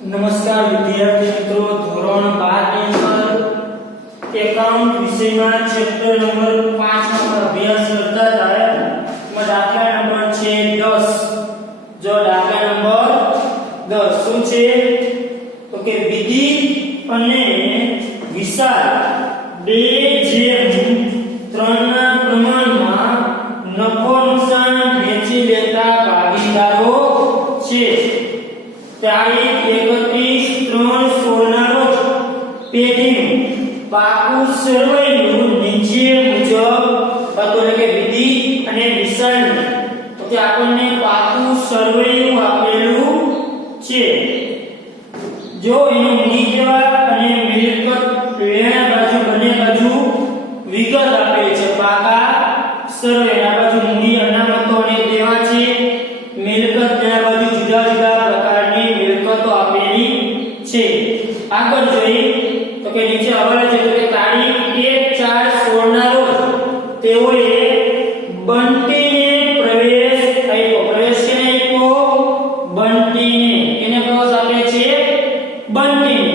નમસ્કાર વિદ્યાર્થી મિત્રો, ધોરણ 12 ની અંદર એકાઉન્ટ વિષયમાં ચેપ્ટર નંબર 5 નો અભ્યાસ કરતા હતા. એમાં દાખલા નંબર છે 10. જો દાખલા નંબર 10 શું છે તો કે વિધિ અને વિશાળ 2:3 ના પ્રમાણમાં નફો નુકસાન વેચી લેતા ભાગીદારો છે. તારીખ 31/3/16 ના રોજ પેઢીનું પાકું સરવૈયું નીચે મુજબ હતું, કે વિધિ અને વિશાળ તો આપણને પાકું સરવૈયું આપેલું છે. જો એનો મૂડી દેવા અને મિલકત લેણા બાજુ બંને બાજુ વિગત આપેલી છે. પાકા સરવૈયા બાજુ મૂડી અનામતો અને દેવા છે, મિલકત લેણા બાજુ જુદા જુદા પ્રકારની મિલકતો આપેલી છે. આગળ જોઈએ તો કે નીચે હવાલે છે કે તારીખ 1/4/16 ના રોજ તેઓએ બંટીને પ્રવેશ આપ્યો. પ્રવેશ કેને આપ્યો? બંટીને. એને પ્રવેશ આપે છે? બંટીને.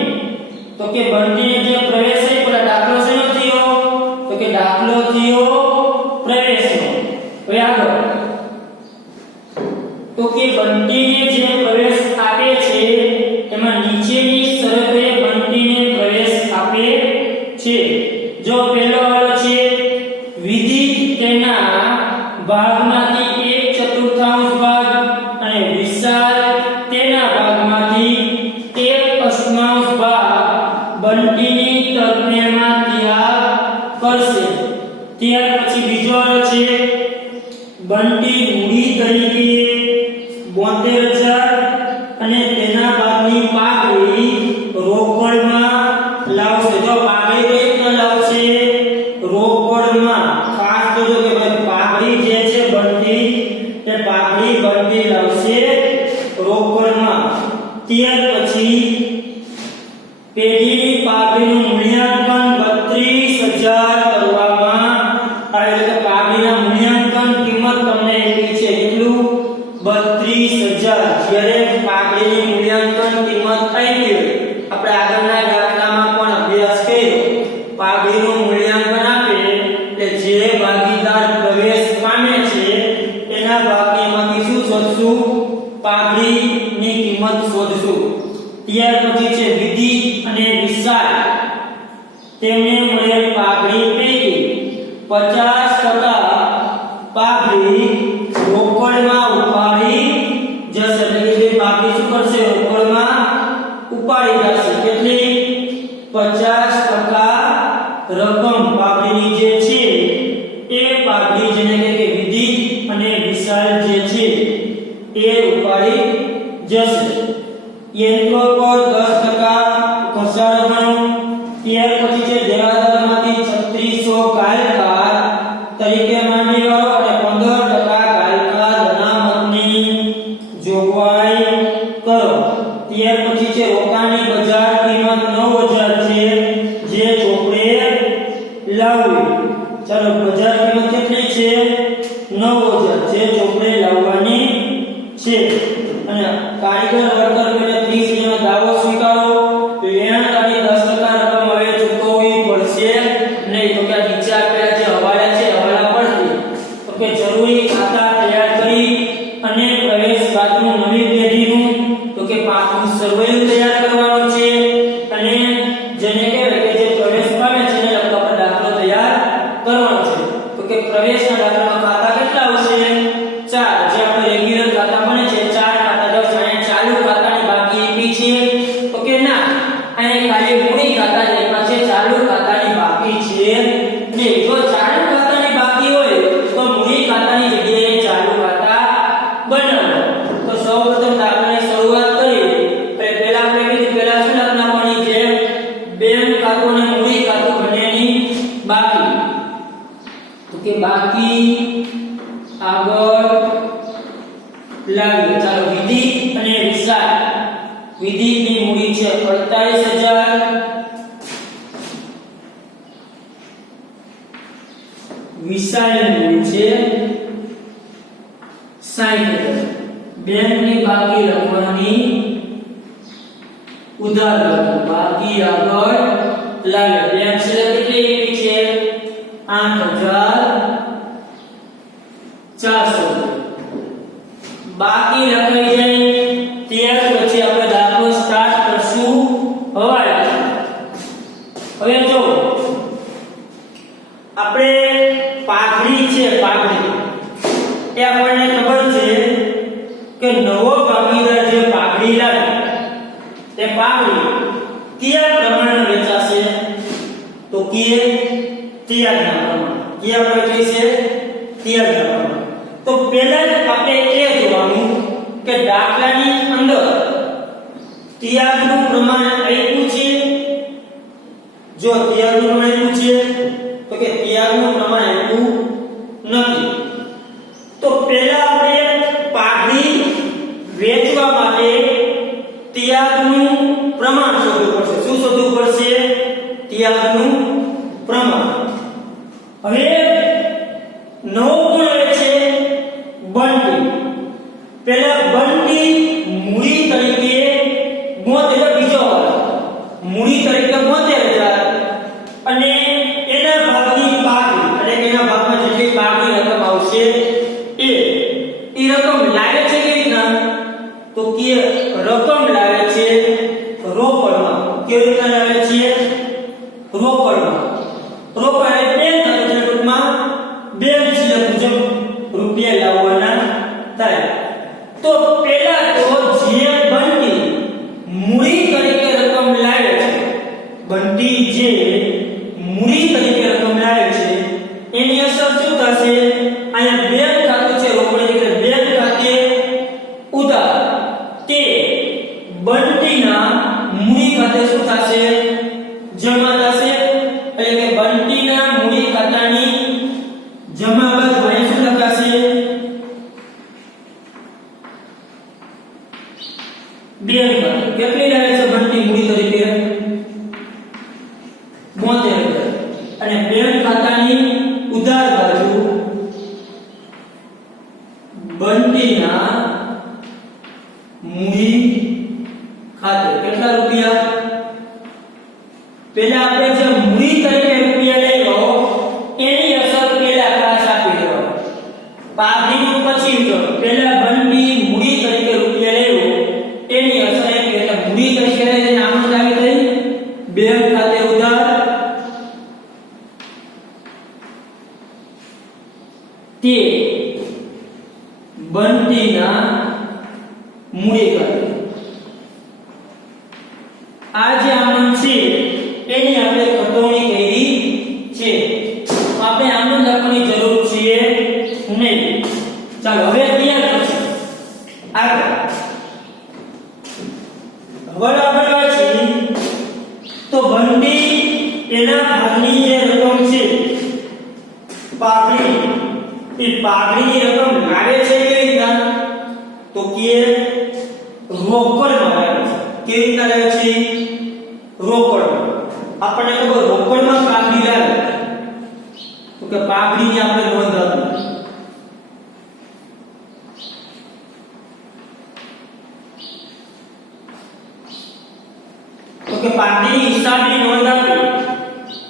તો કે બંટીને જે પ્રવેશ આપ્યો દાખલો શેનો થયો? તો કે દાખલો થયો પ્રવેશનો. હવે આગળ તો કે બંટીને જે પ્રવેશ આપે છે એમાં નીચેની શરતે બંટીને પ્રવેશ આપે છે. જો પહેલો વાળો છે વિધિ તેના ભાગમાંથી 1/4 ભાગ અને વિશાળ તેના ભાગમાંથી 1/8 ભાગ બંટીની તરફેણમાં ત્યાગ કરશે. ત્યાર પછી બીજો વાળો છે બંટી મૂડી તરીકે 72,000 અને તેના ભાગની પાઘડી રોકડમાં લાવશે. જો પાઘડી કઈ રીતના લાવશે? રોકડમાં. ખાસ જોજો કે ભાઈ પાઘડી જે છે બંટી તે પાઘડી બંટી લાવશે રોકડમાં. ત્યાર પછી પેઢીની પાઘડીનું મૂલ્યાંકન 32,000 કરવામાં આવે. તો પાઘડીના મૂલ્યાંકન કિંમત તમને આપી છે કેટલું? 32,000. જ્યારે પાઘડીની મૂલ્યાંકન કિંમત આવી ગઈ, આપણે આગળના દાખલામાં પણ અભ્યાસ કર્યો. પાઘડીનું મૂલ્યાંકન આપે એટલે જે ભાગીદાર પ્રવેશ પામે છે એના ભાગમાંથી શું શોધશું? પાઘડીની કિંમત શોધશું. ત્યાર પછી છે વિધિ અને વિશાળ. તેમને મળેલ પાઘડી પૈકી 50% પાઘડી રોકડમાં ઉપાડી જશે. એટલે કે પાઘડી શું કરશે? રોકડમાં ઉપાડી જશે. કેટલી? 50% રકમ પાઘડીની જે છે એ પાઘડી જેને કે વિધિ અને વિશાળ જે છે એ ઉપાડી જશે. યંત્રો પર 10% ઘસારો ગણો. ત્યાર પછી છે દેવાદારમાંથી 3600 ગાયકાર તરીકે માની લો અને 15% ગાયકાર અનામતની જોગવાઈ કરો. ત્યાર પછી છે રોકાણની બજાર કિંમત 9,000 છે જે ચોપડે લાવવી. ચાલો બજાર કિંમત કેટલી છે? 9,000 જે ચોપડે લાવવાની છે. અને કારીગર વર્કર માટે 30,000 નો દાવો સ્વીકારો. લેણદારની 10% રકમ હવે ચૂકવવી પડશે નહીં. તો કે નીચે આપેલા જે હવાલા છે હવાલા પરથી તો કે જરૂરી ખાતા તૈયાર કરી અને પ્રવેશ બાદનું નવી પેઢીનું તો કે પાકું સરવૈયું તૈયાર કરવાનું છે. અને જેને કહેવાય કે જે પ્રવેશ પામે છે એને લગતો આપણે દાખલો તૈયાર કરવાનો છે. તો કે પ્રવેશના દાખલામાં ખાતા કેટલા આવશે? 4. જે આપણે રેગ્યુલર ખાતા બને છે 4 ખાતા. જો અહીંયા ચાલુ ખાતાની બાકી આપી છે તો કે ના, અહીંયા ખાલી મૂડી ખાતા જ આપ્યા છે, ચાલુ ખાતાની બાકી છે નહીં. જો ચાલુ ખાતાની બાકી હોય તો મૂડી ખાતાની જગ્યાએ ચાલુ ખાતા બનાવો. તો સૌપ્રથમ દાખલાની શરૂઆત કરી. પહેલા આપણે કીધું પહેલા શું લખવાની છે? બેંક ખાતું અને મૂડી ખાતું બંનેની બાકી. તો કે બાકી આગળ લાવી. ચાલો વિધિ અને વિશાળ. વિધિની મૂડી છે 48,000, વિશાળની મૂડી છે 60,000. બેંકની બાકી લખવાની ઉધાર બાજુ બાકી આગળ લાગે બેંક સિલેક્ટ કેટલી છે 8400 બાકી લખાઈ જાય ત્યાર પછી આપણે દાખલો સ્ટાર્ટ કરશું હવે જો આપણે પાઘડી છે પાઘડી એ આપણને ખબર છે કે નવો ભાગીદાર જે પાઘડી લાવે તે પાઘડી કયા પ્રમાણે વેચાશે તો કે ત્યાગના પ્રમાણે કયા પ્રમાણે છે ત્યાગના પ્રમાણે તો પહેલા જ આપણે એ જોવાનું કે દાખલાની અંદર ત્યાગનું પ્રમાણ આપ્યું છે જો ત્યાગનું પ્રમાણ આપ્યું છે તો કે ત્યાગનું પ્રમાણ આપ્યું નથી તો પહેલા આપણે પાઘડી વેચવા માટે ત્યાગનું પ્રમાણ શોધવું પડશે શું શોધવું પડશે ત્યાગનું પ્રમાણ હવે નવો ગુણ આવે છે બંટી પહેલા બંટી મૂડી તરીકે 72 બીજો આવે મૂડી તરીકે 72000 અને એના ભાગની પાઘડી એટલે કે એના ભાગમાં જેટલી પાઘડી રકમ આવશે એ રકમ લાવે છે કેવી રીતના તો કે રકમ લાવે છે રોકડમાં કેવી રીતના લાવે છે રોકડમાં રોકડ એટલે બેંક ખાતું ટૂંકમાં બેંક સિલેક્ટ મુજબ રૂપિયા લાવવાના થાય તો પહેલા તો જે બંટી મૂડી તરીકે રકમ લાવે છે બંટી જે મૂડી તરીકે રકમ લાવે છે એની અસર શું થશે અહીંયા બેંક ખાતું છે રોકડ એટલે બેંક ખાતે ઉધાર તે બંટીના મૂડી ખાતે શું થશે જમા થશે એટલે કે બંટીના મૂડી ખાતાની જમા બાજુ અહીં શું લખાશે બેંક કેટલી લાવે છે બંટી મૂડી તરીકે 72000 અને બેંક ખાતાની ઉધાર બાજુ બંટીના મૂડી ખાતે કેટલા રૂપિયા પહેલા આપણે જે મૂડી તરીકે રૂપિયા લેવો એની અસર પહેલા ખાસ આપી દો પાઘડીનું પછી જો પહેલા બંટી મૂડી તરીકે રૂપિયા લેવો એની અસર એ કે મૂડી તરીકે લઈને આમ જ આવી ગઈ બેંક ખાતે ઉધાર તે બંટીના મૂડી ખાતે આ જે આનંદ છે એની આપણે કટોણી કરી છે આપણે આનંદ લખવાની જરૂર છે નહીં ચાલો હવે તૈયાર છે આગળ હવે આપણે છે તો બંટી એના ભાગની જે રકમ છે પાઘડી એ પાઘડીની રકમ લાવે છે કેવી રીતના તો કે રોકડમાં લાવે છે કેવી રીતના લાવે છે રોકડમાં આપણને ખબર રોકડમાં પાઘડી લાવે તો કે પાઘડીની આપણે નોંધ આપી તો કે પાઘડીની હિસાબની નોંધ આપી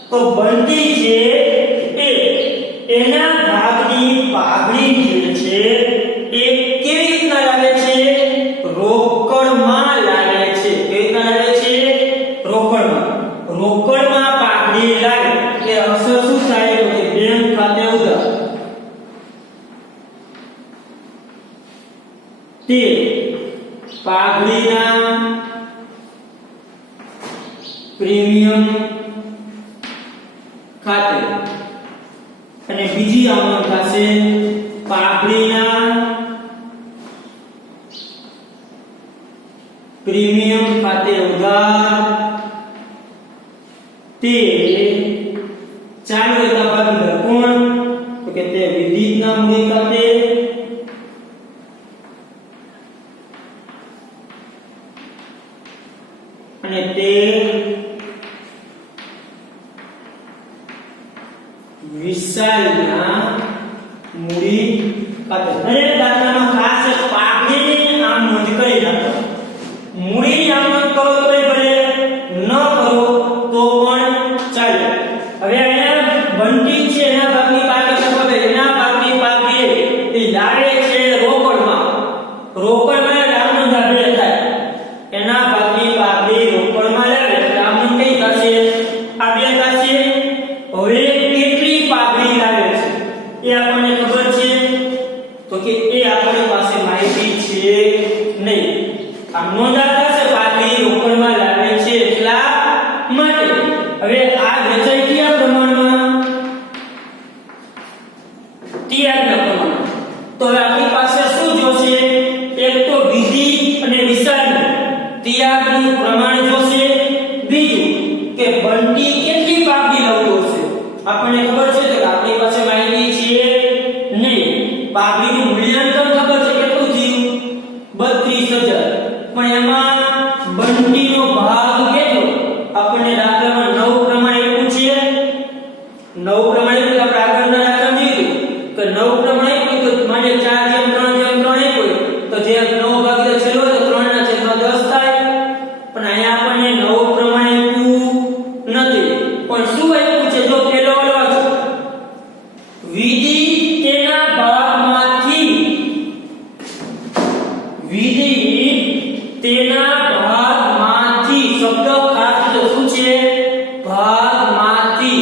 તો બંટી છે એ એના ભાગની પાઘડી જે છે એ કેવી રીતના લાવે છે રોકડમાં લાવે છે કેવી રીતના લાવે છે રોકડમાં પાઘડી લાવે કે અસર શું થાય તો કે બેંક ખાતે ઉધાર તે પાઘડીના પ્રીમિયમ ખાતે અને બીજી આવક થશે પાઘડીના પ્રીમિયમ ખાતે ઉધાર તે ચાલુ રહેતા ભાગીદાર કોણ તો કે તે વિવિધના મૂડી ખાતે અને તે વિશાલના મૂડી ખાતે દરેક દાખલામાં ખાસ પાઘડીની આમ નોંધ કરી રાખો મૂડીની આમ નોંધ કરો તો ભલે તો કે એ આપણી પાસે માહિતી છે નહીં. આ નોંધાતા છે પાટલી રોકડમાં લાવે છે એટલા માટે. હવે આ વેચાઈ કયા પ્રમાણમાં? તિયાગના પ્રમાણમાં. તો હવે આપણી પાસે શું જોશે? એક તો વિધિ અને વિશાળનું તિયાગનું પ્રમાણ જોશે. બીજું કે બંટી કેટલી પાપડી લાવતો હશે. આપણને ખબર છે કે આપણી પાસે માહિતી છે નહીં. પાપડીનું મૂલ્યાંકન ખબર છે કેટલું થયું? 32000. પણ એમાં બંટીનો ભાગ કેટલો? આપણને દાખલામાં 9 પ્રમાણે આપ્યું છે. 9 પ્રમાણે આપણે આગળના દાખલા જોયું કે 9 પ્રમાણે તો માને 4:3:3 આપ્યું તો જે 9 ભાગ્યા છેલ્લો તો 3/10 થાય. પણ અહીંયા આપણને 9 પ્રમાણે આપ્યું નથી. પણ શું આપ્યું છે? જો પેલો વાળો વિધિ તેના ભાગમાંથી, વિધિ તેના ભાગમાંથી, શબ્દ ખાસ તો શું છે? ભાગમાંથી.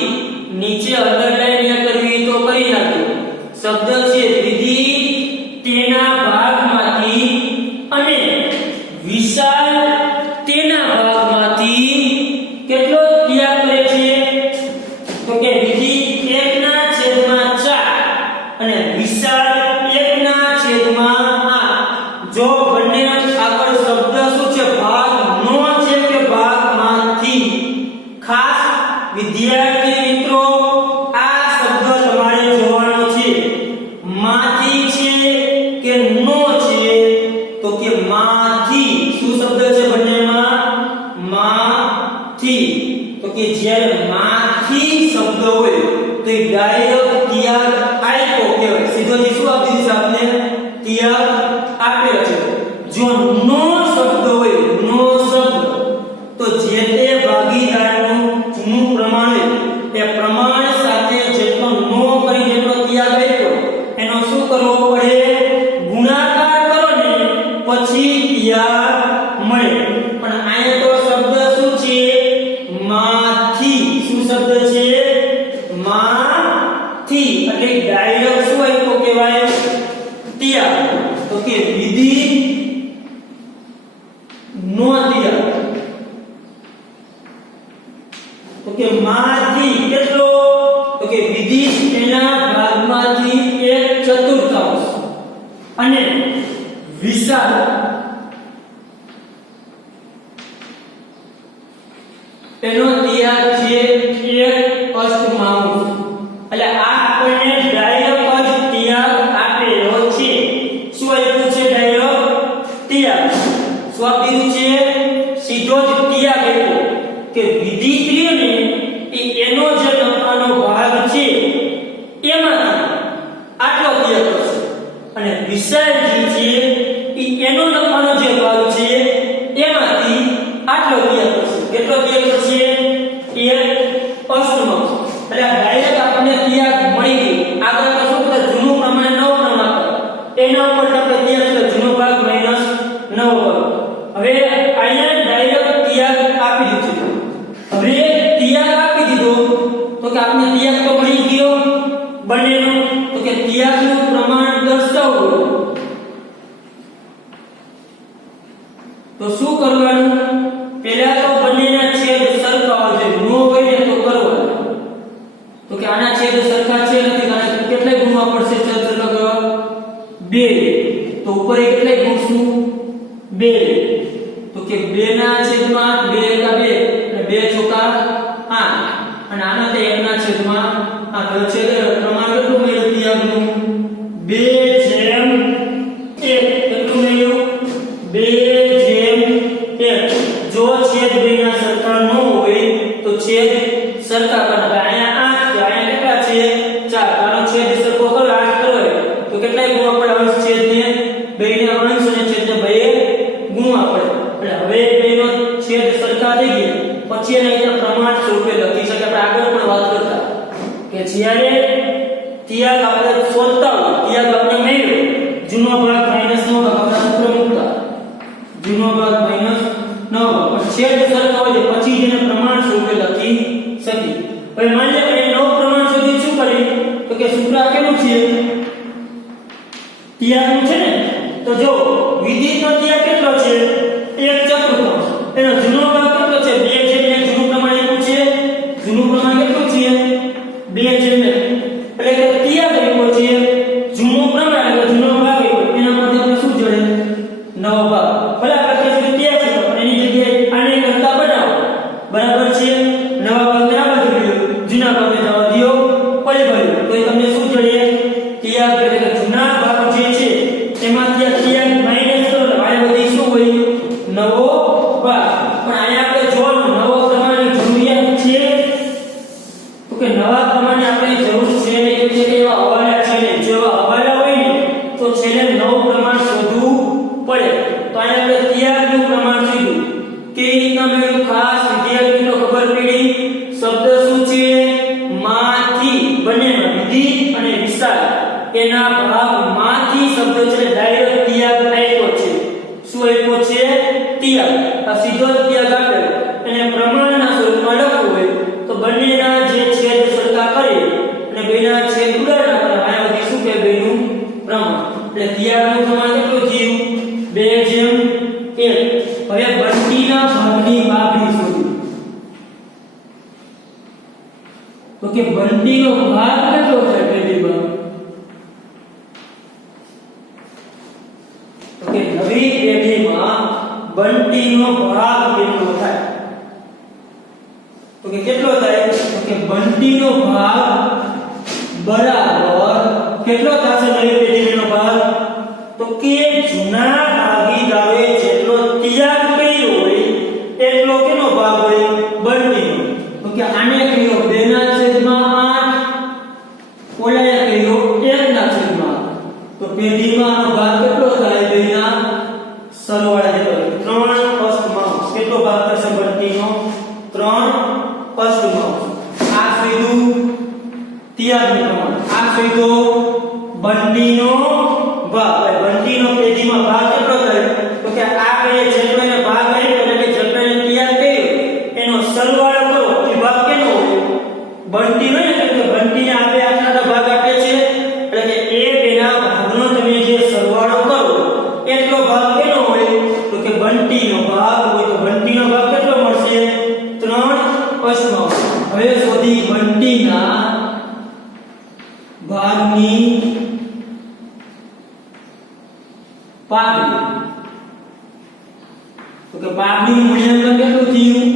નીચે અંડરલાઈન કરવી તો કરી નાખો. શબ્દ છે વિધિ તેના ભાગમાંથી અને વિશાળ તેના ભાગમાંથી કેટલો ત્યાગ કરે છે? તો કે વિધિ 1/4 અને વિશાળ 1/8. જો બંને આગળ શબ્દ શું છે? ભાગનો છે કે ભાગમાંથી? ખાસ વિદ્યાર્થી મિત્રો આ શબ્દ તમારે જોવાનો છે. માંથી છે કે નો છે? તો કે માંથી. શું શબ્દ છે બંનેમાં? માંથી. તો કે જ્યારે માંથી શબ્દ હોય તો એ ડાયરેક્ટ ત્યાગ આપ્યો કહેવાય. સીધો જ શું આપી દીધું છે આપને? ત્યાગ આપ્યો છે. જો નો શબ્દ હોય, નો શબ્દ, તો જે તે ભાગીદારનું જૂનું પ્રમાણ હોય એ પ્રમાણ સાથે જેટલો નો કરી જેટલો ત્યાગ આપ્યો એનો શું કરવો પડે? ગુણાકાર કરો ને પછી ત્યાગ મળે. પણ અહીંયા તો શબ્દ શું છે? માંથી. શું શબ્દ છે? માંથી. એટલે ડાયરેક્ટ શું આપ્યો કહેવાય? ત્યાગ. તો કે વિધિ નો ત્યાગ. તો કે માંથી કેટલો? તો કે વિધિ એના ભાગમાંથી 1/4 અને વિશાળ એનો ત્યાગ છે 1/8. એટલે આ આપણને ડાયરેક્ટ જ ત્યાગ આપેલો છે. શું આપ્યું છે? ડાયરેક્ટ ત્યાગ. શું આપ્યું છે? સીધો જ ત્યાગ આપ્યો કે વિધિ ક્રિયાને એનો જે નફાનો ભાગ છે એમાંથી આટલો ત્યાગ કરશે અને વિશાળ જે છે એનો નફાનો જે ભાગ છે એમાંથી આટલો ત્યાગ કરશે. કેટલો ત્યાગ કરશે? 1/8. એટલે ડાયરેક્ટ આપણને ત્યાગ મળી ગયો. આગળ તો શું કરે? જૂનું પ્રમાણે 9 પ્રમાણ એના ઉપર આપણે ત્યાગ છે જૂનો ભાગ માઈનસ 9 ભાગ. હવે અહીંયા ડાયરેક્ટ ત્યાગ આપી દીધો. હવે ત્યાગ આપી દીધો તો કે આપણે ત્યાગ તો મળી ગયો બંનેનો. તો કે ત્યાગનું પ્રમાણ દર્શાવો. તો શું કરવાનું? પહેલા તો બંનેના છેદ સરખા હોય. નો હોય ને તો કરવાનું. તો કે આના છેદ સરખા છે નથી. કારણ કેટલા ગુણવા પડશે? છેદ સરખા કરવા 2. તો ઉપર કેટલા ગુણશું? 2. તો કે 2/8 2 * 2 અને 2 * 8 અને આનો તો 1/8 આ તો છે પ્રમાણ કેટલું મળ્યું ત્યાગનું? 2/1. કેટલું મળ્યું? 2/1. જો છેદ બેના સરખા ન હોય તો છેદ સરખા કરવાના. અહીંયા 8 છે, અહીંયા કેટલા છે? 4. આનો છેદ સરખો કરો 8 કરો તો કેટલા ગુણવા પડે? હવે છેદને બેના અંશ અને છેદને બે ગુણવા પડે. એટલે હવે બેનો છેદ સરખા થઈ ગયા પછી એના એક પ્રમાણ સ્વરૂપે લખી શકે. આપણે આગળ પણ વાત કરતા કે જ્યારે ત્યાગ આપણે શોધતા હોય, ત્યાગ આપણે મેળવ્યો, જૂનો ભાગ માઈનસ 9 ભાગ આપણે સૂત્ર મૂકતા, જૂનો ભાગ માઈનસ 9 ભાગ છેદ સરખા હોય પછી જેને પ્રમાણ સ્વરૂપે લખી શકીએ. હવે માની લો કે 9 પ્રમાણ સુધી શું કરીએ? તો કે સૂત્ર કેવું છે? ત્યાગનું છે ને, તો જો વિધિનો ત્યાગ કેટલો છે? 1/4. એનો જૂનો ભાગ કેટલો છે? 2/1. જૂનું પ્રમાણ કેટલું છે? જૂનું પ્રમાણ કેટલું છે? 2/1. એટલે કે ત્યાગ આપ્યો છે જૂનું પ્રમાણ, એટલે જૂનો ભાગ આપ્યો, એના માટે આપણે શું જોડે? નવો ભાગ. ભલે આપણે કહીએ ત્યાગ છે પણ એની જગ્યાએ આને કરતા બનાવો, બરાબર છે? નવા ભાગને આ બાજુ લ્યો, જૂના ભાગને જવા દો પડી ગયું, તો એ તમને શું જોડે? ત્યાગ. એટલે કે જૂના ભાગ જે છે એમાંથી આ ત્યાગ માઈનસ કરો એટલે આ બધી શું હોય? નવો ભાગ. પણ અહીંયા આપણે જોવાનું નવો પ્રમાણની જરૂરિયાત છે, તો કે નવા પ્રમાણની આપણે જરૂર છે ને, એટલે કે એવા હવાલા છે ને, જેવા હવાલા હોય ને તો છેલ્લે નવું પ્રમાણ શોધવું પડે. તો અહીંયા આપણે ત્યાગનું પ્રમાણ શોધ્યું. કેવી રીતના મેળવ્યું? ખાસ વિદ્યાર્થી તો ખબર પડી શબ્દ શું છે? માંથી. બંનેમાં વિધિ અને વિશાળ એના ભાગમાંથી શબ્દ છે ડાયરેક્ટ ત્યાગ આપ્યો છે. શું આપ્યો છે? ત્યાગ. આ સીધો ત્યાગ આપેલો. એને પ્રમાણના સ્વરૂપમાં લખવું હોય તો બંનેના જે છેદ સરખા કરી અને બેના છેદ ઉડાડના કરે, આ બધી શું કે બેનું પ્રમાણ. એટલે ત્યાગનું પ્રમાણ કેટલું થયું? 2/1. હવે બંટીના ભાગની બાબરી શોધો. તો કે બંટીનો ભાગ કેટલો થાય પેઢીમાં? તો કે નવી પેઢીમાં બંટીનો ભાગ કેટલો થાય? તો કે કેટલો થાય? તો કે બંટીનો ભાગ બરાબર કેટલો થશે નવી પેઢીનો ભાગ? તો કે જૂના ભાગીદારે જેટલો ત્યાગ કર્યો હોય એટલો કેનો ભાગ હોય? બંટીનો. તો કે આને કર્યો 2/8, ઓલાએ કર્યો 1/8. તો પેઢીમાંનો ભાગ કેટલો થાય? બેના સરવાળા જેટલો. 3/1 કેટલો ભાગ થશે બંટીનો? 3/1. આ શોધ્યું ત્યાગનું પ્રમાણ, આ શોધ્યો બંટીનો ભાગ. બંટીનો પેઢીમાં ભાગ કેટલો થાય? તો કે આ કહીએ જેટલો એને ભાગ આપ્યો એટલે કે જેટલો એને ત્યાગ કર્યો એનો સરવાળો કરો, એ ભાગ કેનો હોય? બંટીનો. એટલે કે બંટીને આપે આટલા ભાગ આપે છે એટલે કે એ બેના ભાગનો તમે જે સરવાળો કરો એટલો ભાગ કેનો હોય? તો કે બંટીનો ભાગ હોય. તો બંટીનો ભાગ કેટલો મળશે? 3/1. હવે શોધી બંટીના ભાગની પાઘડી. તો કે પાઘડીનું મૂલ્યાંકન કેટલું થયું?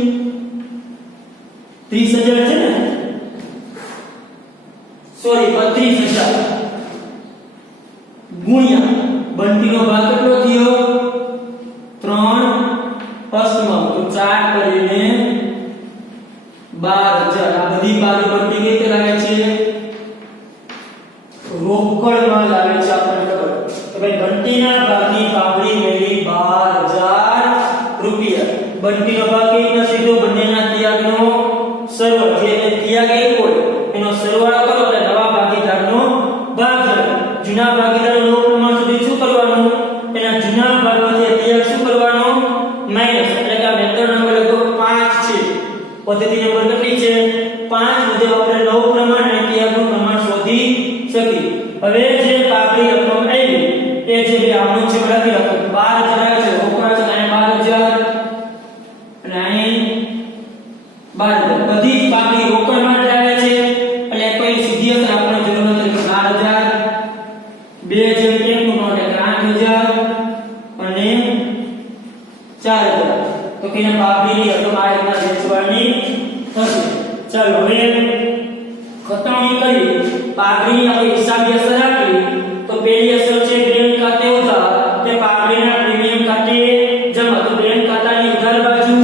30,000 છે ને, સોરી 32,000 ગુણ્યા બંટીનો ભાગ કેટલો થયો? 3/1. તો 4 કરીને 12,000. આ બધી બાજુ બંટી કઈ રીતે લાગે છે? રોકડમાં લાગે છે. આપણને ખબર કે ભાઈ બંટીના ભાગની પાઘડી મેળવી 12,000 રૂપિયા. બંટીનો ભાગ કેવી રીતના સીધો? બંનેના ત્યાગનો સરવાળો, જે ત્યાગ આપ્યો એનો સરવાળો કરો એટલે નવા ભાગીદારનો ભાગ થાય. જૂના ભાગીદારનો નવો પ્રમાણ સુધી શું કરવાનું? એના જૂના ભાગમાંથી ત્યાગ શું કરવાનો? માઈનસ. એટલે કે આ મેથડ નંબર લગભગ 5 છે. પદ્ધતિ નંબર કેટલી છે? 5 મુજબ આપણે નવું પ્રમાણ અને ત્યાગનું પ્રમાણ શોધી શકીએ. હવે જે પાઘડી રકમ આવી એ જે બે આમનું છે લખી રાખો. 12,000 છે, રોકડા છે અને 12,000 અને અહીં 12,000. બધી જ પાઘડી રોકડ માટે આવે છે એટલે કોઈ સીધી અસર આપણે જરૂર નથી. 12,000 2/1 નું નોટ એટલે 8,000 અને 4,000. તો કે પાઘડીની રકમ આ રીતના વેચવાની થશે. ચાલો હવે ખતમણી કરી પાઘડીની આપણે હિસાબી અસર આપી. તો પહેલી અસર છે બેંક ખાતે ઉધાર, તે પાઘડીના પ્રીમિયમ ખાતે જમા. તો બેંક ખાતાની ઉધાર બાજુ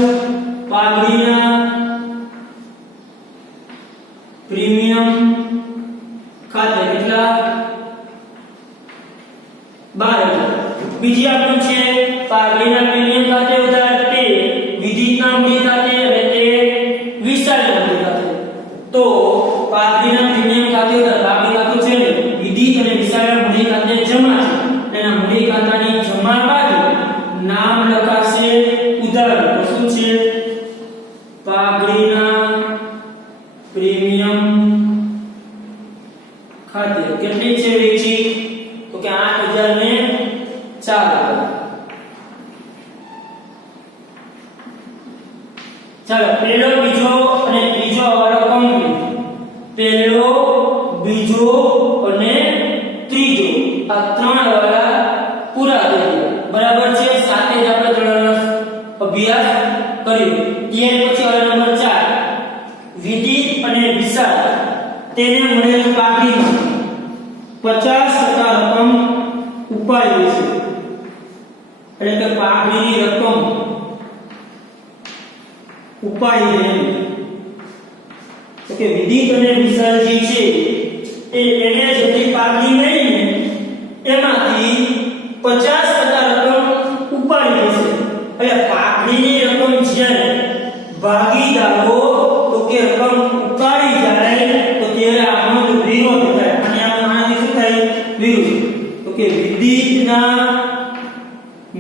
પાઘડીના પ્રીમિયમ ખાતે કેટલા? 12,000. બીજી આપણું છે પાઘડીના પ્રીમિયમ ખાતે ઉધાર તે વિધિના મૂડી ખાતે અને તે વિશાળના મૂડી ખાતે. તો પાઘડીના પ્રીમિયમ ખાતે ઉધાર પાઘડી ખાતું છે ને વિધિ અને વિશાળના મૂડી ખાતે જમા છે. એના મૂડી ખાતાની જમા બાજુ નામ લખાશે ઉધાર. તો શું છે? પાઘડીના પ્રીમિયમ ખાતે કેટલી છે વેચી? તો કે 8,000 8,000 ને 4,000. ચાલો પહેલો બીજો અને ત્રીજો હવાલો કમ્પ્લીટ. પહેલો બીજો અને ત્રીજો આ ત્રણ હવાલા પૂરા થઈ ગયા. બરાબર છે. સાથે જ આપણે ત્રણનો અભ્યાસ કર્યો. ત્યાર પછી હવાલો નંબર 4 વિદિત અને વિશાલ તેને મળેલ પાઘડી 50% રકમ ઉપાડી છે. એટલે કે પાઘડીની રકમ ઉપાડી લે. તો કે વિદિત અને વિશાલજી છે એને જેટલી પાઘડી મળી ને એમાંથી 50% રકમ ઉપાડી લેશે. એટલે પાઘડીની રકમ જ્યારે ભાગીદારો તો કે રકમ ઉપાડી જાય તો ત્યારે આનો વિરોધ થાય. અને આનાથી શું થાય? વિરોધ. તો કે વિદિતના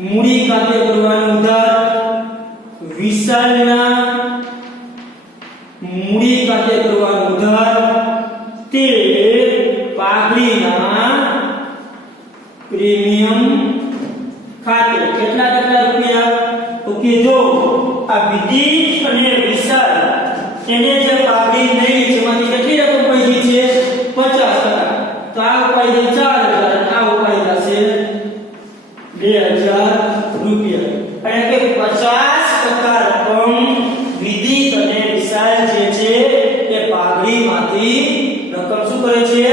મૂડી ખાતે કરવાનું ઉધાર, વિશાલના મૂડી ખાતે કરવાનું ઉધાર, તે પાઘડીના પ્રીમિયમ ખાતે. કેટલા રૂપિયા? તો કે જો આ વિદિત અને વિશાલ એને જે પાઘડી નહીં છે એમાંથી કેટલી રકમ પડી છે? 50%. તો આ ઉપાય છે 4,000 અને આ ઉપાય થશે 2,000 રૂપિયા. એટલે કે 50% રકમ વિદિત અને વિશાલ જે છે તે પાઘડીમાંથી રકમ શું કરે છે?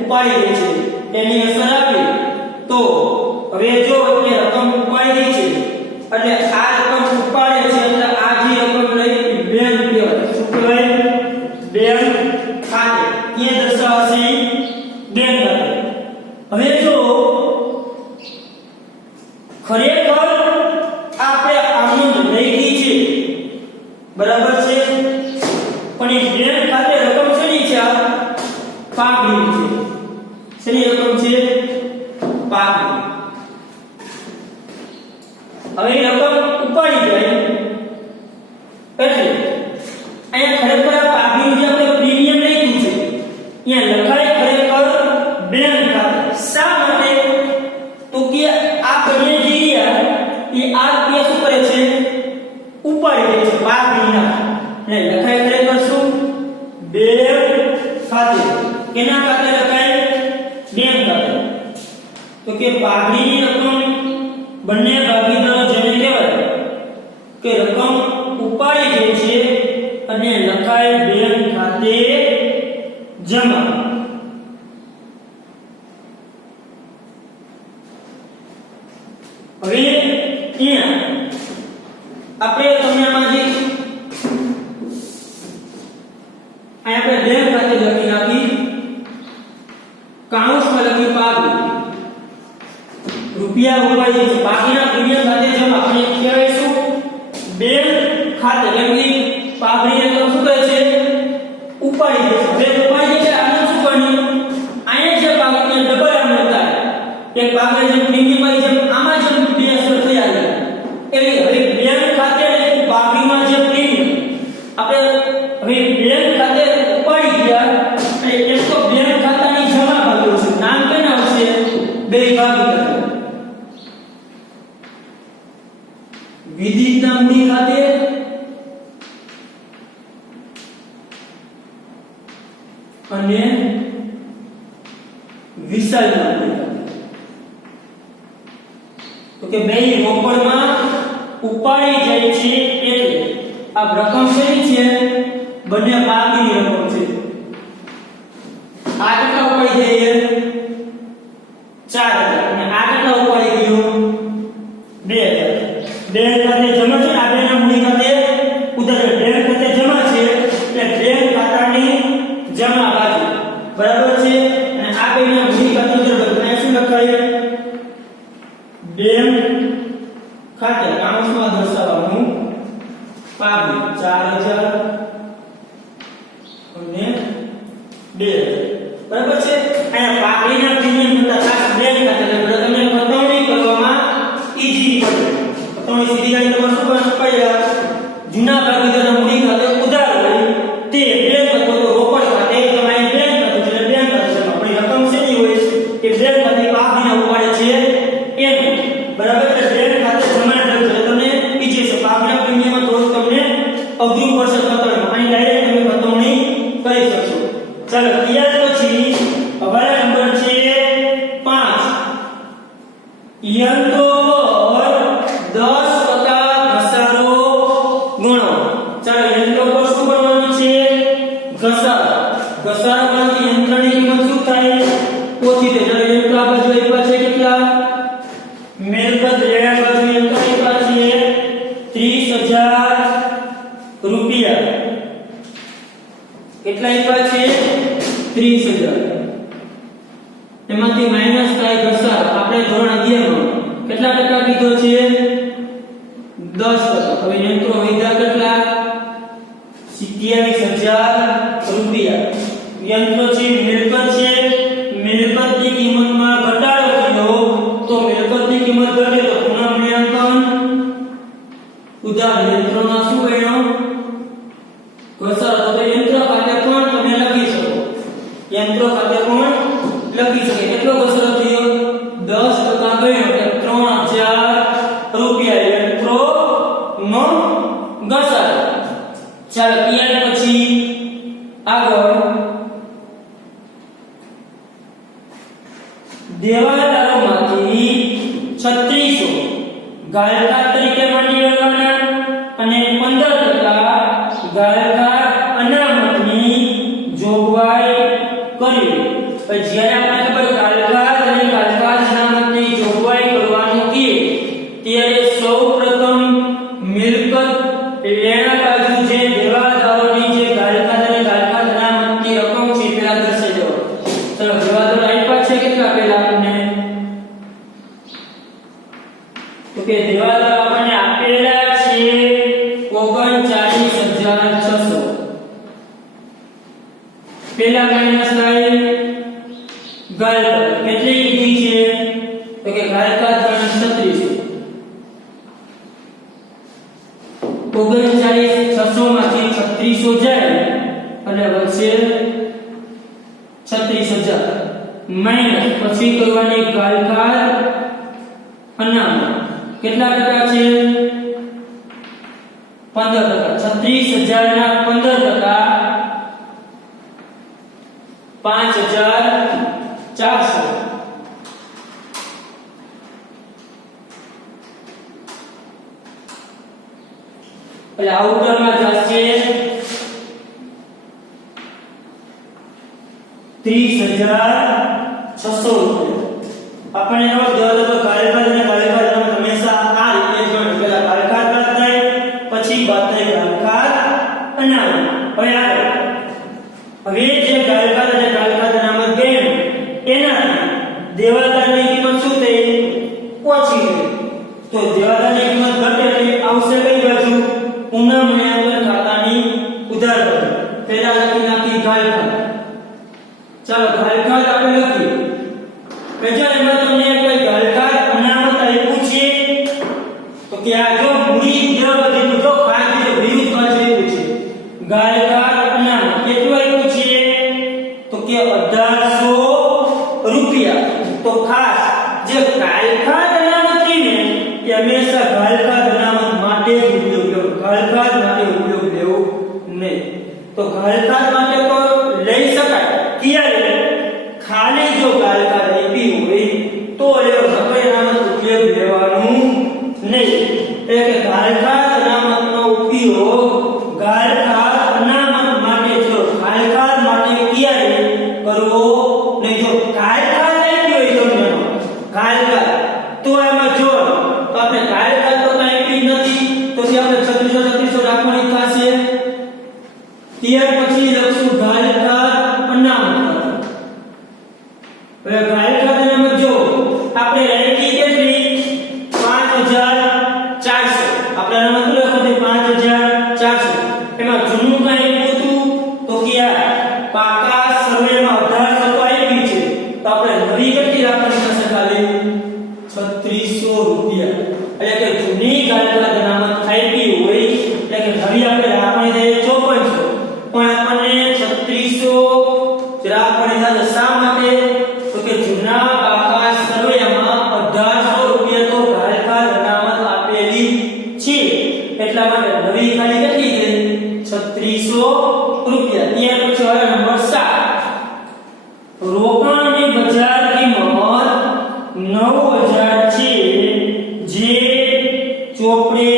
ઉપાડી લે છે. એની અસર આપી તો હવે જો એટલે રકમ ઉપાડી છે એટલે આ રકમ ઉપાડે છે એટલે આ જે રકમ લઈ બેંક કહેવાય. શું કહેવાય? બેંક ખાતે. ક્યાં દર્શાવશે? બેંક ખાતે. હવે જો ખરેખર આપણે આનંદ લઈ છે બરાબર છે પણ એ બેંક ખાતે રકમ શેની છે? પાઘડીની છે. શેની રકમ છે? પાઘડી. હવે એ રકમ ઉપાડી જાય એટલે અહીંયા ખરેખર પાઘડીનું જે આપણે પ્રીમિયમ લખ્યું છે અહીંયા લખાય ખરેખર બેંક ખાતે. શા માટે? તો કે આ બંને જે રહ્યા એ આ રૂપિયા શું કરે છે? ઉપાડી લે છે પાઘડીના. એટલે લખાય ખરેખર શું? બેંક ખાતે. કેના ખાતે લખાય? બેંક ખાતે. તો કે પાઘડીની રકમ બંને ભાગીદારો જેને કહેવાય કે રકમ ઉપાડી લે છે અને લખાય બેંક ખાતે જમા. હવે અહીંયા આપણે તમને આમાં જે આપણે બેંક ખાતે લખી નાખી કાઉન્સમાં લખી પાઘડી. રૂપિયા ઉપાડી છે બાકીના પ્રીમિયમ ખાતે જમા. આપણે કહેવાય શું? બેંક ખાતે. કેમ કે પાઘડીને તો શું કહે છે? ઉપાડી દે છે. હવે ઉપાડી દે આને શું કરવું? અહીંયા જે પાઘડીને ડબલ આમ હતા એક પાઘડી જેમ પ્રીમિયમ વાળી જેમ આમાં જેમ બે અસર થઈ આવી એવી હવે બેંક ખાતે પાઘડીમાં જે પ્રીમિયમ આપણે હવે બેંક ખાતે ઉપાડી ગયા અને એક તો બેંક ખાતાની જમા ભાગો છે. નામ કેના આવશે? બે ભાગીદાર. વિદિતના મૂડી ખાતે અને વિશાલના મૂડી ખાતે. તો કે બે રોકડમાં ઉપાડી જાય છે એટલે આ રકમ શેની છે? બંને પાઘડીની રકમ છે. આ કેટલા ઉપાડી જાય? 4,000. અને આ કેટલા ઉપાડી ગયો? 2,000. બેંક ખાતે જમા છે. આ બેના મૂડી ખાતે ઉધાર. બેંક ખાતે જમા છે એટલે બેંક ખાતાની જમા બાજુ. બરાબર છે. અને આ બેના મૂડી ખાતે ઉધાર. અને શું લખાય? બેંક ખાતે કાઉન્સમાં દર્શાવવાનું પાઘડી 4,000 અને 2,000. બરાબર છે. અહીંયા પાઘડીના પ્રીમિયમ કરતા ખાસ બેંક ખાતે એટલે તમને પતવણી કરવામાં ઈઝી પડે. પતવણી સીધી ગાડી તમારે શું કરવાનું પડે? જૂના ભાગીદારના મૂડી ખાતે ઉધાર હોય તે બેંક અથવા તો રોકડ ખાતે તમારે બેંક ખાતે એટલે બેંક ખાતે આપણી રકમ શેની હોય? કે બેંક ખાતે પાઘડીના ઉપાડે છે યંત્રો પર 10% ઘસારો ગણો. ચાલો યંત્રો પર શું ગણવાનું છે? ઘસારો. ઘસારામાંથી યંત્રની કિંમત શું થાય? ઓછી થાય. ચાલો યંત્ર આ બાજુ આપ્યા છે કેટલા? મિલકત લેવા બાજુ યંત્ર આપ્યા છે 30,000 રૂપિયા. કેટલા આપ્યા છે? 30,000. એમાંથી માઈનસ થાય ઘસારો. આપણે ધોરણ 11 માં કેટલા ટકા કીધો છે? 10%. હવે યંત્રો વધ્યા કેટલા? 27,000 રૂપિયા. યંત્ર છે મિલકત છે. મિલકતની કિંમતમાં ઘટાડો થયો તો મિલકતની કિંમત ઘટે તો પુનઃમૂલ્યાંકન ઉધાર યંત્રોમાં શું બન્યો? ઘસારો. તો યંત્ર ખાતે પણ તમે લખી શકો. યંત્ર ખાતે પણ લખી શકે. કેટલો ઘસારો થયો? 10% ગયો એટલે 3,000 રૂપિયા યંત્રો નો ઘસારો. ચાલો ત્યાર પછી આગળ દેવાદારોમાંથી 3600 ગાયકાર તરીકે માની લેવાના અને 15% ગાયકાર અનામતની જોગવાઈ કરવી. જ્યારે આપણે ખબર ગાયકાર અને ગાયકાર અનામતની જોગવાઈ કરવાનું કે ત્યારે સૌપ્રથમ મિલકત લેણા બાજુ જે દેવાદારોની જે ગાયકાર અને ગાયકાર અનામતની રકમ છે પેલા દર્શાવી દો. ચલો દેવાદારો આપ્યા છે કેટલા પેલા આપણને? તો કે દેવાદારો આપણને આપેલા છે 39,600. પેલા માઈનસ થાય ગાયકાર. કેટલી કીધી છે? તો કે ગાયકાર 3600. 39,600 માંથી 3600 જાય એટલે વધશે 36,000 માઈનસ પછી કરવાની ગાયકાર અનામત. કેટલા ટકા છે? 15%. 36,000 ના 15% 5,400. એટલે આઉટરમાં જશે 30,600 રૂપિયા. આપણે એનો દર તો ગાયકાર અને ગાયકાર તમે હંમેશા આ રીતે જ ગણો. પહેલા ગાયકાર બાદ થાય પછી બાદ થાય ગાયકાર અનામત. હવે આગળ હવે જે ગાયકાર અને ગાયકાર અનામત ગયું એનાથી દેવાદારની કિંમત શું થઈ? ઓછી થઈ. તો દેવાદારની કિંમત ઘટે એટલે આવશે કઈ બાજુ? પુનઃમૂલ્યાંકન ખાતાની ઉધાર બાજુ. પહેલા લખી નાખી ગાયકાર. ચાલો ગાયકાર આપણે લખી કે જ્યારે એમાં તમને કોઈ ગાયકાર અનામત આપ્યું છે તો કે આ જો મૂડી દેવાદારી જો ખાતે વિરુદ્ધ કાજે આપ્યું છે. ગાયકાર અનામત કેટલું આપ્યું છે? તો કે 1,800 રૂપિયા. તો ખાસ જે ગાયકાર અનામત છે ને એ હંમેશા ગાયકાર અનામત માટે જ ઉપયોગ લેવો. ગાયકાર માટે ઉપયોગ લેવો નહીં. તો ગાયકાર માટે તો લઈ શકાય ત્યારે ખાલી જો ગાયકાર આપી હોય તો લેવો. અનામત ઉપયોગ લેવાનું નહીં. એટલે કે ગાયકાર અનામતનો ઉપયોગ ગાયકાર અનામત માટે જો ગાયકાર માટે ક્યારે કરવો નહીં. જો ગાયકાર આપી હોય તમને ગાયકાર તો એમાં જો તો આપણે ગાયકાર તો કઈ આપી નથી તો જે આપણે 3600 રાખવાની થશે. ત્યાર પછી લખશું ગાયકાર અનામત. હવે ગાયકાર અનામત જો આપણે રાખી કેટલી? 5,400. આપણે અનામત લખો 5,400. એમાં જૂનું કઈ હતું તો કે આ પાકા સર્વેમાં 1,800 આપી છે તો આપણે નવી કેટલી રાખવાની થશે? ખાલી 3600 જે ચોપડે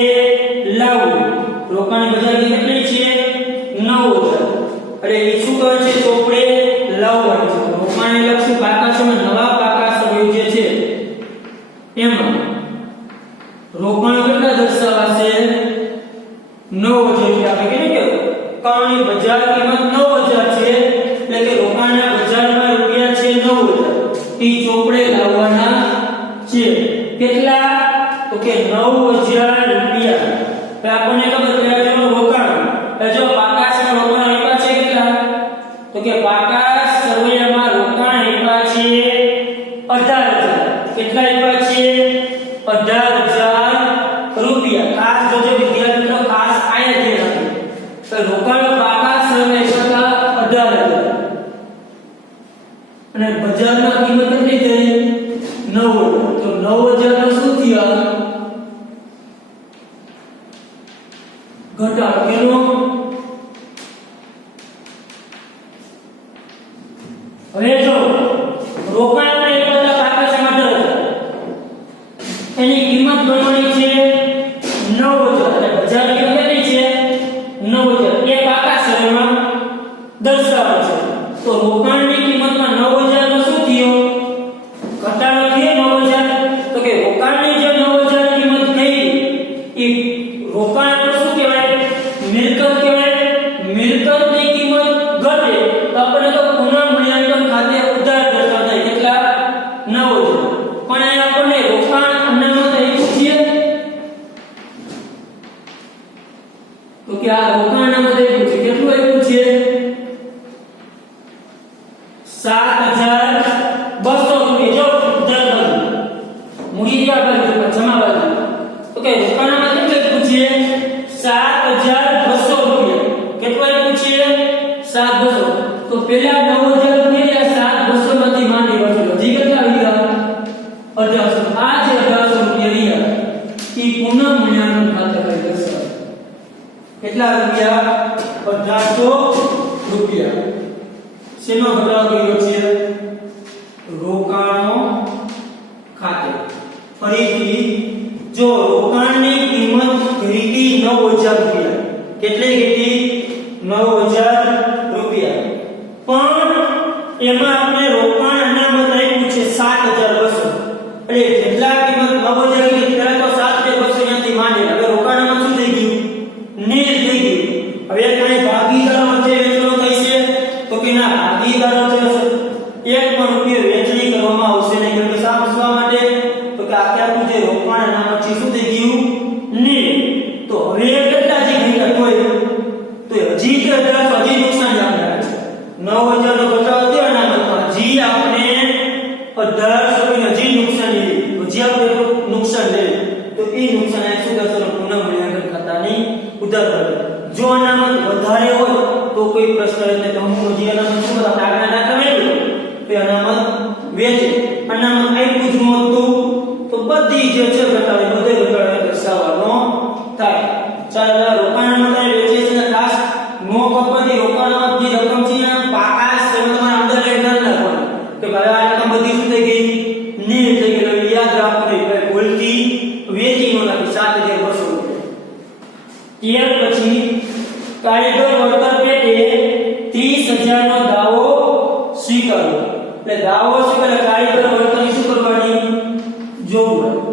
લાવું રોકાણ બજાર કેટલી છે 9000 અરે એ શું કહે છે ચોપડે લાવવાનું છે રોકાણ લક્ષી પાકા સમય નવા પાકા સમય જે છે એમાં રોકાણ કેટલા દર્શાવાશે 9000 આપણે કેને કે રોકાણની બજાર કિંમત 9000 છે એટલે કે રોકાણના બજારમાં રૂપિયા છે 9000 ઈ ચોપડે લાવવાના છે કેટલા તો કે 9000 રૂપિયા તો આપણને ખબર છે કે રોકાણ જો પાકા સમય રોકાણ આપ્યા છે કેટલા તો કે પાકા સમયમાં રોકાણ આપ્યા છે 18000 કેટલા આપ્યા છે 18000 રૂપિયા ખાસ જોજો વિદ્યાર્થી મિત્રો ખાસ આયા છે તો રોકાણ પાકા સમય કરતા 18000 અને બજારમાં કિંમત કેટલી થઈ 9000 તો 9000 નો શું થયા ઘટાડો કેનો હવે જો રોકાણના એક બધા પાકા સમય એની કિંમત ગણવાની છે 9000 અને બજાર કિંમત કેટલી છે 9000 એ પાકા સમયમાં દર્શાવે છે તો રોકાણની કિંમતમાં 9000 નો શું થયો ઘટાડો થયો 9000 તો કે રોકાણની જે 9000 કિંમત થઈ એ રોકાણ તો શું કહેવાય મિલકત કહેવાય મિલકતની કિંમત ઘટે તો આપણે તો પુનઃ મૂલ્યાંકન ખાતે ઉધાર દર્શાવાય કેટલા 9000 પણ અહીં આપણને રોકાણ અનામત આપ્યું છે તો કે આ રોકાણ અનામત આપ્યું છે કેટલું આપ્યું છે 7200 રૂપિયા જો ઉધાર બાજુ મૂડી જે બાજુ જમા બાજુ તો કે રોકાણ અનામત કેટલું છે 7200 રૂપિયા કેટલું આપ્યું છે 7200 તો પેલા 9000 રૂપિયા 7200 માંથી માંડી વચ્ચે હજી કેટલા આવી ગયા 1800 આ જે 1800 રૂપિયા રહ્યા ઈ પુનઃ મૂલ્યાંકન ખાતે કરી દર્શાવે કેટલા રૂપિયા 1800 રૂપિયા શેનો ઘટાડો કર્યો છે રોકાણો ખાતે ફરીથી જો રોકાણની કિંમત ઘટી 9000 રૂપિયા કેટલી ઘટી 9000 રૂપિયા પણ એમાં આપણે રોકાણ અનામત આપ્યું છે 7200 એટલે જેટલા કિંમત 9000 ની ત્યારે તો 7200 ત્યાંથી માંડે હવે રોકાણમાં શું થઈ ગયું નીલ થઈ ગયું હવે કઈ ભાગીદારો વચ્ચે વેચણો થઈ છે તો કે ના ભાગીદારો છે એક પણ રૂપિયો વેચણી કરવામાં આવશે નહીં કેમ કે સમજવા માટે તો કે આ ક્યાં જે રોકાણ અનામત છે શું થઈ ગયું નીલ તો હવે કેટલા જે ઘટ્યા તો હજી કે 1800 હજી નુકસાન આપનાર છે 9000 નો ઘટાડો થયો અનામતમાં હજી આપણે 1800 ની હજી નુકસાન લીધી હજી આપણે નુકસાન લીધું તો એ નુકસાન આ શું કરશે પુનઃ મૂલ્યાંકન ખાતાની ઉધાર કરે જો અનામત વધારે હોય તો કોઈ પ્રશ્ન એટલે તો હું હજી અનામત શું કરા આગળ ના કરેલું તો અનામત વેચે અનામત આપ્યું જ નહોતું તો બધી જે છે ઘટાડે બધે ઘટાડે દર્શાવવાનો થાય ચાલો રોકાણમાં થાય વેચે છે ખાસ નો કપતી રોકાણમાં જે રકમ છે પાકા સમયમાં અંદર લઈ નાખવાનું કે ભાઈ આ રકમ બધી શું થઈ ગઈ નીલ થઈ ગઈ એટલે યાદ રાખવું ભાઈ ભૂલથી વેચી નો નાખી 7200 રૂપિયા ત્યાર પછી કારીગર વળતર પેટે 30000 નો દાવો સ્વીકારો એટલે દાવો સ્વીકારે કારીગર વળતરની શું કરવાની જોગવાઈ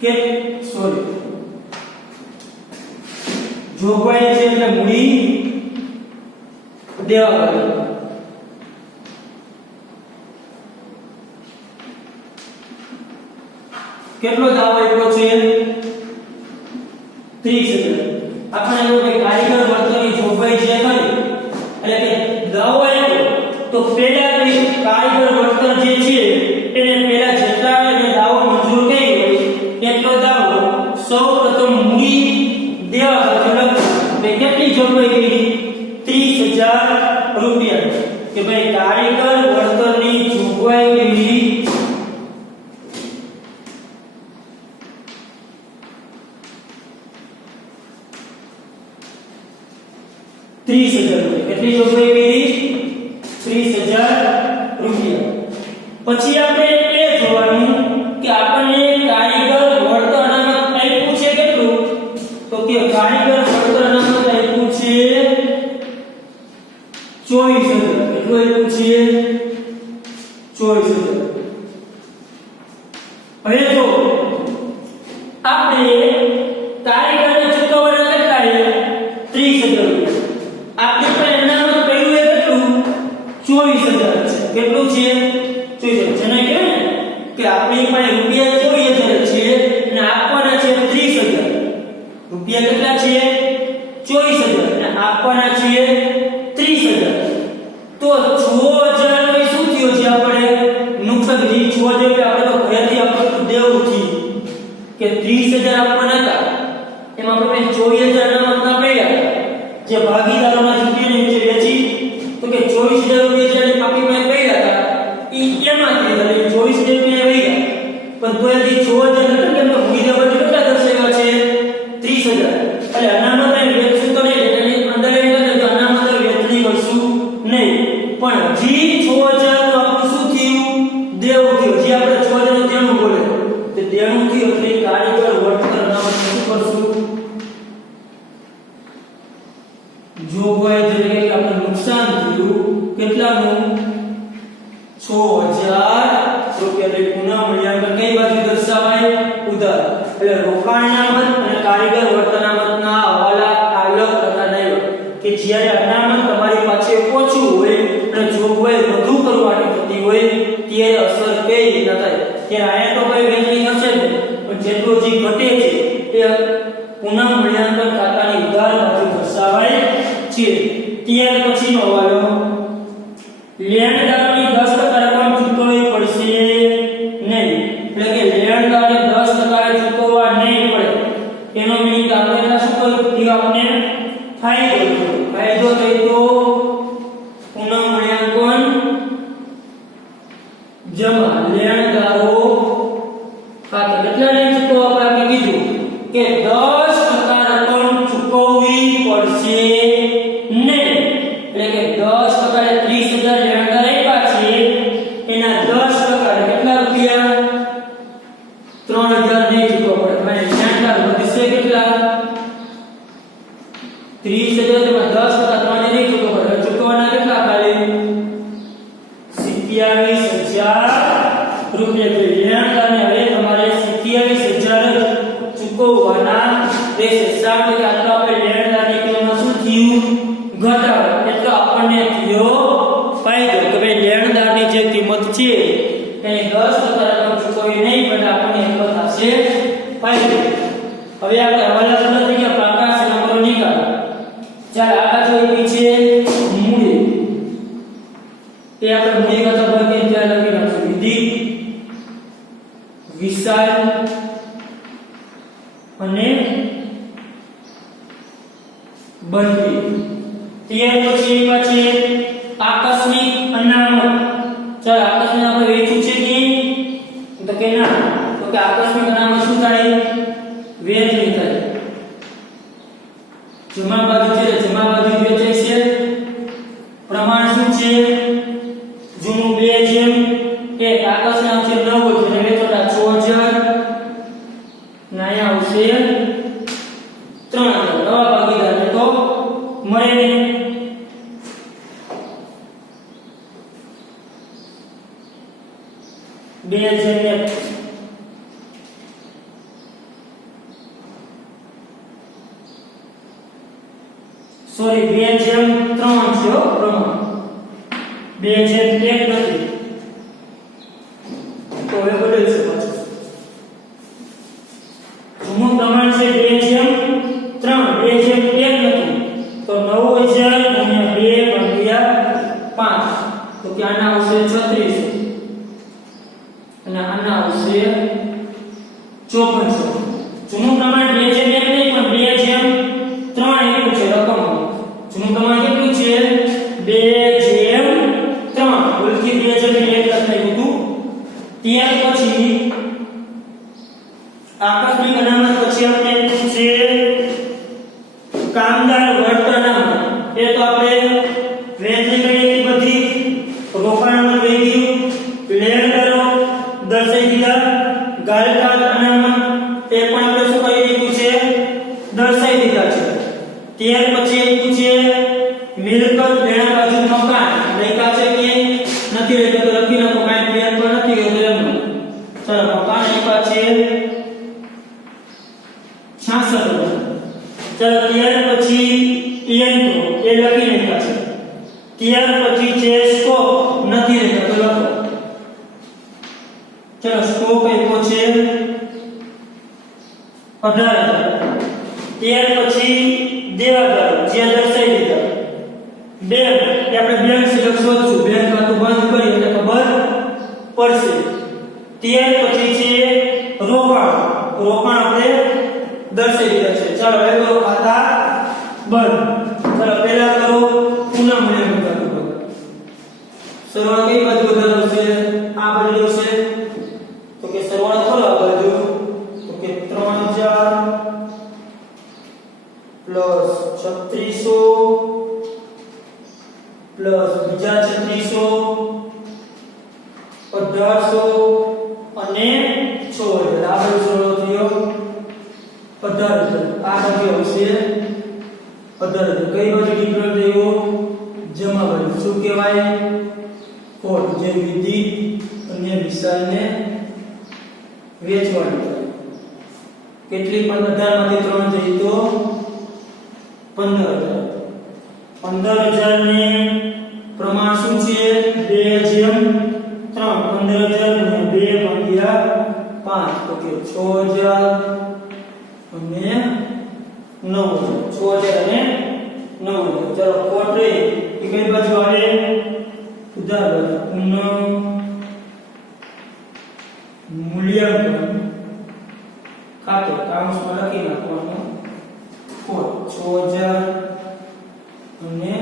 કે સોરી જોગવાઈ છે એટલે મૂડી દેવા કરવી કેટલો દાવો આપ્યો છે 30000 આપણે એવું કે કારીગર વળતરની જોગવાઈ છે કરી એટલે કે દાવો આપ્યો તો પહેલા કારીગર વળતર જે છે એને પહેલા જેટલા એને દાવો મંજૂર કરી હોય એટલો દાવો સૌપ્રથમ મૂડી દેવા કરજો એટલે કેટલી જોગવાઈ કરી 30000 રૂપિયા કે ભાઈ કારીગર વળતરની જોગવાઈ કરી 30000 રૂપિયા કેટલી જોગવાઈ કરી 30000 રૂપિયા પછી આપણે એ જોવાનું કે આપણને કારીગર વળતર અનામત આપ્યું છે કેટલું, તો કે કારીગર વળતર અનામત આપ્યું છે 24,000. કેટલું આપ્યું છે? 24,000. હવે જો આપણે કારીગરને ચૂકવવાના કેટલા છે? 30,000 રૂપિયા. આપણી પાસે અનામત પડ્યું એ કેટલું? 24,000 છે. કેટલું છે? 24,000. જેને કહેવાય ને કે આપણી પાસે રૂપિયા 24,000 છે અને આપવાના છે 30,000. રૂપિયા કેટલા છે? 24,000 અને આપવાના છે 30,000. તો 6,000 નું શું થયું છે? આપણે નુકસાન થઈ. 6,000 આપણે તો ઘરેથી આપણે દેવું થયું કે 30,000 આપવાના હતા, એમાં આપણે 24,000 અનામતના પડ્યા જે ભાગીદારોના રૂપિયાને નીચે વેચી, તો કે 24,000 રૂપિયા જે આપણી પાસે પડ્યા હતા ઈ એમાંથી એટલે 24,000 રૂપિયા વહી ગયા. પણ તો હજી 6,000 એટલે કે મૂલ્ય બાજુ કેટલા દર્શાવ્યા છે? 30,000. એટલે અનામત એ વેચશું તો નહીં, એટલે અંદર એમ કહે કે અનામત વેચણી કરશું નહીં. પણ હજી 6,000 નું આપણું શું થયું? દેવું થયું. જે આપણે 6,000 નું દેવું બોલે તો દેવું થયું એટલે કારીગર વળતર અનામત શું કરશું? જોગવાઈ તરીકે આપણે નુકસાન થયું કેટલાનું? 6,000 રૂપિયા. એટલે પુનઃ મૂલ્યાંકન કઈ બાજુ દર્શાવાય? ઉધાર. એટલે રોકાણ અનામત અને કારીગર વળતર અનામતના હવાલા અલગ પ્રકારના હોય કે જ્યારે અનામત તમારી પાસે ઓછું હોય અને જોગવાઈ વધુ કરવાની થતી હોય ત્યારે અસર કઈ રીતના થાય? ત્યારે આયા તો કઈ વેચણી થશે જ નહીં, પણ જેટલું જે ઘટે છે એ પુનઃ મૂલ્યાંકન ખાતાની ઉધાર બાજુ દર્શાવાય છે. ત્યાર પછીનો હવાલો, લેણદારની 10% રકમ ચૂકવવી પડશે નહીં. એટલે કે લેણદારને 10% ચૂકવવા નહીં પડે. એનો મીનિંગ આપણે શું કર્યું? આપણે ફાયદો થઈ તો પુનઃ મૂલ્યાંકન જમા લેણદારો ખાતે કેટલા નહીં ચૂકવવા પડે? આપણે કીધું કે 10% રકમ ચૂકવવી પડશે નહીં. એટલે કે 10% 30,000 લેણદાર આપ્યા છે એના 10% કેટલા રૂપિયા? 3,000 નહીં ચૂકવવા પડે. ભાઈ લેણદાર વધશે કેટલા? 30,000 તેમાં 10% 3,000 નહીં ચૂકવવા પડે. ચૂકવવાના કેટલા ખાલી? 27,000 રૂપિયા. લેણદારને હવે તમારે 27,000 ચૂકવવાના રહેશે. શા માટે? આટલો આપણે લેણદારની કિંમતમાં શું થયું? ઘટાડો. એટલે આપણને થયો ફાયદો કે ભાઈ લેણદારની જે કિંમત છે એને 10% રકમ ચૂકવવી નહીં પડે, આપણને એટલો થશે ફાયદો. હવે આપણે હવાલા શબ્દ થઈ ગયા પાકા નંબરો નીકાળો. ચાલ આગળ જોઈએ છે મૂડી. એ આપણે મૂડી કરતા ભાગે ત્યાં લખી નાખશું વિધિ, વિશાળ અને બનતી. ત્યાર પછી આકસ્મિક અનામત. ચાલ આકસ્મિક આપણે વેચવું છે કે તો કે ના, તો કે આકસ્મિક અનામત શું થાય? વેચણી થાય. જમા બાજુ છે, જમા બાજુ વેચાય છે. પ્રમાણ શું છે? જૂનું 2:1. આકસ્મિક છે 9 હોય એટલે વેચવાના 6,000 નાયા આવશે 3,000. નવા ભાગીદારને તો મળે નહીં. સોરી 2:3 છે પ્રમાણ, 2:1 નથી. તો હવે બદલશે પાછું. જૂનું પ્રમાણ છે 2:3, 2:1 નથી. તો 9,000 ગુણ્યા 2 ભાગ્યા 5. તો કે આના આવશે 36 અને આના આવશે 54. જૂનું પ્રમાણ 2:1 નહીં પણ 2:3 એટલું છે રકમ. જૂનું પ્રમાણ કેટલું છે? 2:3. ભૂલથી 2:1 લખાયું હતું. ત્યાર પછી આકસ્મિક અનામત પછી આપણે છે કામદાર વળતર અનામત. એ તો આપણે વેચણી કરી બધી રોકાણમાં વહી ગયું. લેણદારો દર્શાવી દીધા, ગાયકાર અનામત તે પણ આપણે શું કહી દીધું છે, દર્શાવી દીધા છે. ત્યાર પછી આપ્યું છે મિલકત લેણા બાજુ મકાન લખ્યા છે કે નથી લખ્યા તો લખી નાખો, કાંઈ ધ્યાન પર નથી ગયું એમનું. ચાલો મકાન આપ્યા છે 66,000. ચાલો ત્યાર પછી યંત્રો એ લખી નાખ્યા છે. ત્યાર પછી છે સ્કોપ નથી લખ્યા તો લખો. ચાલો સ્કોપ આપ્યો છે 18,000. ત્યાર પછી દેવાદાર જે દર્શાવી દીધા, બેંક એ આપણે બેંક સિલેક્ટ શોધશું, બેંક ખાતું બંધ કરી એટલે ખબર પડશે. ત્યાર પછી છે રોકાણ, રોકાણ આપણે દર્શાવી દીધા છે. ચાલો હવે કરો ખાતા બંધ. ચાલો પહેલા કરો પુનઃ મૂલ્યાંકન ખાતું. સરવાળો કઈ બાજુ વધારો છે, આ બાજુ છે, તો કે સરવાળો કરો આ બાજુ, તો કે 3,000 પ્લસ 3600 પ્લસ બીજા 3600 1800 અને 6000. આ બાજુ સરવાળો થયો 18,000. આ બાજુ આવશે 18,000. કઈ બાજુ ડિફરન્ટ થયો, જમા બાજુ. શું કહેવાય, ખોટ, જે વિધિ અને વિશાલને વેચવાની થાય. કેટલી પણ 18 માંથી 3 જઈ તો 15,000. 15,000 ને પ્રમાણ શું છે, 2:3. 15,000 ને 2/5 તો કે 6,000 અને 9,000. 6,000 અને 9,000. ચાલો ખોટ રહી એ કઈ બાજુ આવે, ઉધાર બાજુ. પુનઃ મૂલ્યાંકન ખાતું કાઉન્સમાં લખી નાખવાનું ખોટ 6,000 અને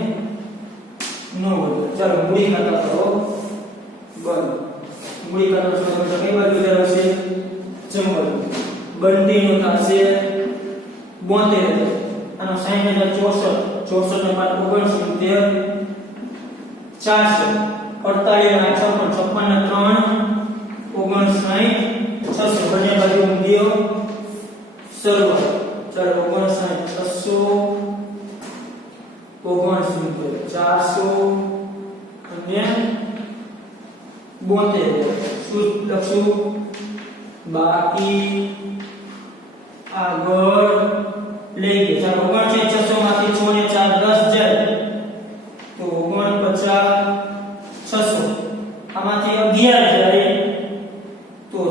9,000. ચાલો મૂડી ખાતા કરો બંધ. મૂડી ખાતા શું કઈ બાજુ ધરાવશે, જમવાનું. બંધીનો થશે 72,000. આનો 60,064 64 ને 5 69 400 48 ને 56 56 ને 3 59 600. બંને બાજુ મૂલ્યો સરવાળો. ચાલો 59 600 59 400 અને 72. શું લખશું, બાકી આગળ લઈ ગયા. ચાલો 69 600 માંથી 6 ને 4 10 જાય તો 49 600. આમાંથી 11 જાય તો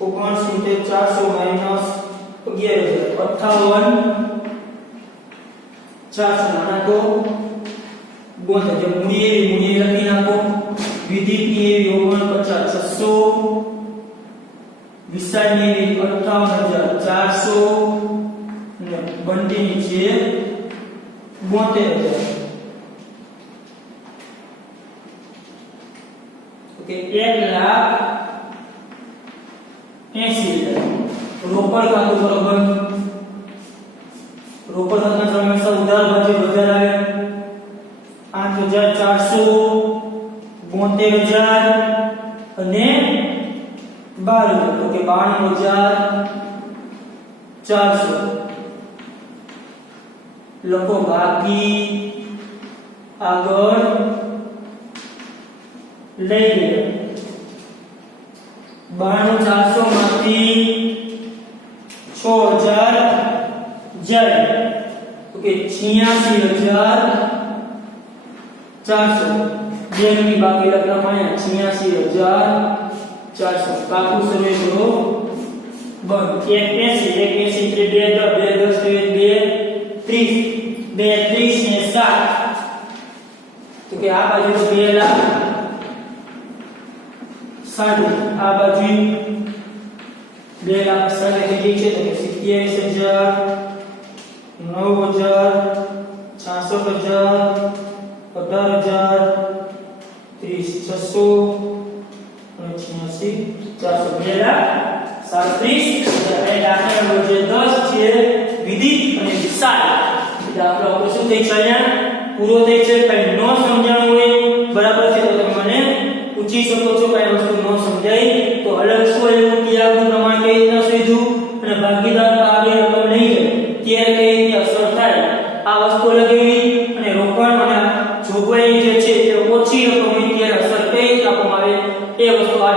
400 માઈનસ 11,000 58,400. આના તો 72. જે મૂડી લખી નાખો, વિધિની એવી 49,600, વિશાળની એવી 58,400 અને બંટીની છે 72,000. ઓકે 1,80,000. રોકડ ખાતું બરોબર. રોકડ ખાતા હંમેશા ઉધાર બાજુ વધારે આવે. 8,400 72,000 અને 12,000 તો કે 92,400 લખો. બાકી આગળ લઈ ગયા. 92,400 માંથી 6,000 જાય તો કે 86,400. જેની બાકી લખના મળ્યા 86,400. કાકુ સમય કરો બંધ. 180 એટલે 2 10 2 30 2 30 ને 7 તો કે આ બાજુ તો 2,60,000. આ બાજુ 2,60,000 કેટલી છે તો કે 27,000 9,000 66,000 18,000 30,600 અને 86,400. 2,37,000. દાખલા નંબર 10 છે વિધિ અને વિશાળ. દાખલા આપણે શું થઈ ગયા, પૂરો થઈ છે, કઈ ન સમજાણું હોય બરાબર છે તો તમે મને પૂછી શકો છો, કઈ વસ્તુ ન સમજાય તો અલગ શું એવું ક્રિયાનું પ્રમાણ કઈ રીતના શોધ્યું અને ભાગીદાર ભાગે રકમ નહીં જાય ત્યારે કઈ રીતે અસર થાય આ વસ્તુ લગાવી અને રોકાણ અને જોગવાઈ જે છે એ ઓછી રકમ હોય ત્યારે અસર કઈ રીતે આપવામાં આવે એ વસ્તુ આ